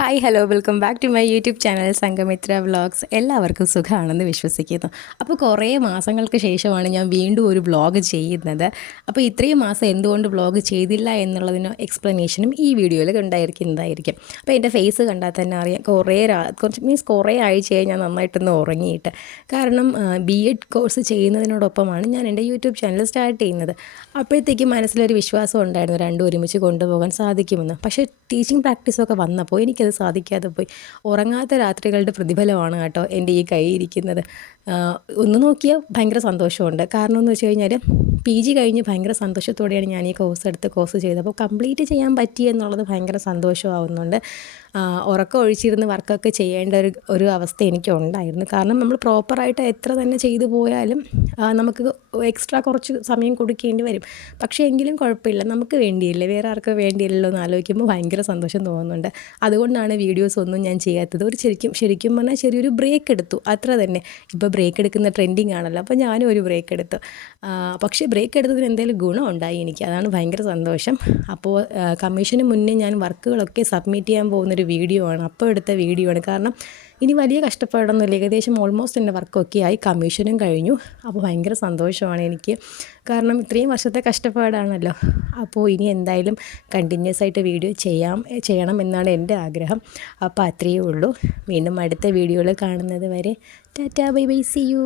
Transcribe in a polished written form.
Hi hello welcome back to my YouTube channel Sanghamitra vlogs. എല്ലാവർക്കും സുഖമാണെന്ന് വിശ്വസിക്കുന്നു. അപ്പോൾ കുറേ മാസങ്ങൾക്ക് ശേഷമാണ് ഞാൻ വീണ്ടും ഒരു വ്ളോഗ് ചെയ്യുന്നത്. അപ്പോൾ ഇത്രയും മാസം എന്തുകൊണ്ട് വ്ളോഗ് ചെയ്തില്ല എന്നുള്ളതിന് എക്സ്പ്ലനേഷനും ഈ വീഡിയോയിൽ ഉണ്ടായിരിക്കുന്നതായിരിക്കും. അപ്പോൾ എൻ്റെ ഫേസ് കണ്ടാൽ തന്നെ അറിയാം, കുറേ ആഴ്ചയായി ഞാൻ നന്നായിട്ടൊന്ന് ഉറങ്ങിയിട്ട്. കാരണം B.Ed കോഴ്സ് ചെയ്യുന്നതിനോടൊപ്പമാണ് ഞാൻ എൻ്റെ യൂട്യൂബ് ചാനൽ സ്റ്റാർട്ട് ചെയ്യുന്നത്. അപ്പോഴത്തേക്കും മനസ്സിലൊരു വിശ്വാസം ഉണ്ടായിരുന്നു രണ്ടും ഒരുമിച്ച് കൊണ്ടുപോകാൻ സാധിക്കുമെന്ന്. പക്ഷേ ടീച്ചിങ് പ്രാക്ടീസൊക്കെ വന്നപ്പോൾ എനിക്കത് സാധിക്കാതെ പോയി. ഉറങ്ങാത്ത രാത്രികളുടെ പ്രതിഫലമാണ് കേട്ടോ എൻ്റെ ഈ കൈ ഇരിക്കുന്നത്. ഒന്ന് നോക്കിയാൽ ഭയങ്കര സന്തോഷമുണ്ട്. കാരണം എന്ന് വെച്ച് കഴിഞ്ഞാൽ PG കഴിഞ്ഞ് ഭയങ്കര സന്തോഷത്തോടെയാണ് ഞാൻ ഈ കോഴ്സ് ചെയ്തത്. അപ്പോൾ കംപ്ലീറ്റ് ചെയ്യാൻ പറ്റി എന്നുള്ളത് ഭയങ്കര സന്തോഷമാവുന്നുണ്ട്. ഉറക്കം ഒഴിച്ചിരുന്ന് വർക്കൊക്കെ ചെയ്യേണ്ട ഒരു അവസ്ഥ എനിക്കുണ്ടായിരുന്നു. കാരണം നമ്മൾ പ്രോപ്പറായിട്ട് എത്ര തന്നെ ചെയ്തു പോയാലും നമുക്ക് എക്സ്ട്രാ കുറച്ച് സമയം കൊടുക്കേണ്ടി വരും. പക്ഷേ എങ്കിലും കുഴപ്പമില്ല, നമുക്ക് വേണ്ടിയില്ലേ, വേറെ ആർക്കും വേണ്ടിയില്ലല്ലോ എന്ന് ആലോചിക്കുമ്പോൾ ഭയങ്കര സന്തോഷം തോന്നുന്നുണ്ട്. അതുകൊണ്ടാണ് വീഡിയോസ് ഒന്നും ഞാൻ ചെയ്യാത്തത്. ശരിക്കും പറഞ്ഞാൽ ചെറിയൊരു ബ്രേക്ക് എടുത്തു, അത്ര തന്നെ. ഇപ്പോൾ ബ്രേക്ക് എടുക്കുന്ന ട്രെൻഡിങ് ആണല്ലോ, അപ്പോൾ ഞാനും ഒരു ബ്രേക്ക് എടുത്തു. പക്ഷേ ബ്രേക്ക് എടുത്തതിന് എന്തെങ്കിലും ഗുണം ഉണ്ടായി എനിക്ക്, അതാണ് ഭയങ്കര സന്തോഷം. അപ്പോൾ കമ്മീഷന് മുന്നേ ഞാൻ വർക്കുകളൊക്കെ സബ്മിറ്റ് ചെയ്യാൻ പോകുന്നൊരു വീഡിയോ ആണ്, അപ്പോൾ എടുത്ത വീഡിയോ ആണ്. കാരണം ഇനി വലിയ കഷ്ടപ്പാടൊന്നുമില്ല, ഏകദേശം ഓൾമോസ്റ്റ് എൻ്റെ വർക്കൊക്കെ ആയി, കമ്മീഷനും കഴിഞ്ഞു. അപ്പോൾ ഭയങ്കര സന്തോഷമാണ് എനിക്ക്, കാരണം ഇത്രയും വർഷത്തെ കഷ്ടപ്പാടാണല്ലോ. അപ്പോൾ ഇനി എന്തായാലും കണ്ടിന്യൂസ് ആയിട്ട് വീഡിയോ ചെയ്യണം എന്നാണ് എൻ്റെ ആഗ്രഹം. അപ്പോൾ അത്രയേ ഉള്ളൂ. വീണ്ടും അടുത്ത വീഡിയോയിൽ കാണുന്നത് വരെ tata bye bye, see U.